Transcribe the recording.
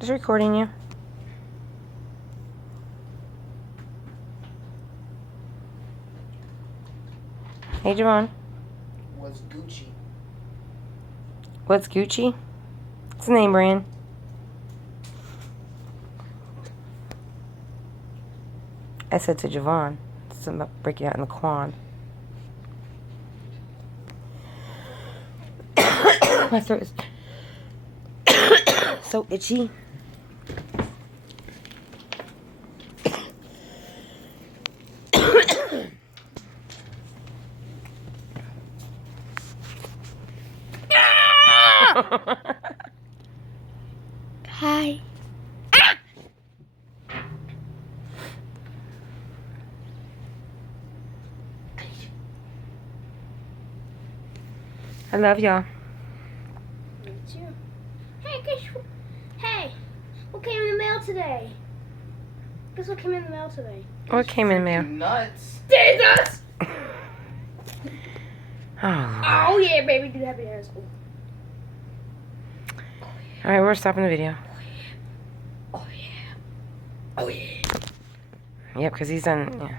Just recording you. Hey, Javon. What's Gucci? What's Gucci? It's a name brand. I said to Javon. Something about breaking out in the quad. My throat is so itchy. Hi. I love y'all. Me too. Hey, what came in the mail today? Guess what came in the mail today? What came in the mail? Nuts. Jesus! Oh, Oh yeah, baby, do happy hairs. alright, we're stopping the video. Oh yeah. Oh yeah. Yep, because he's done. Yeah.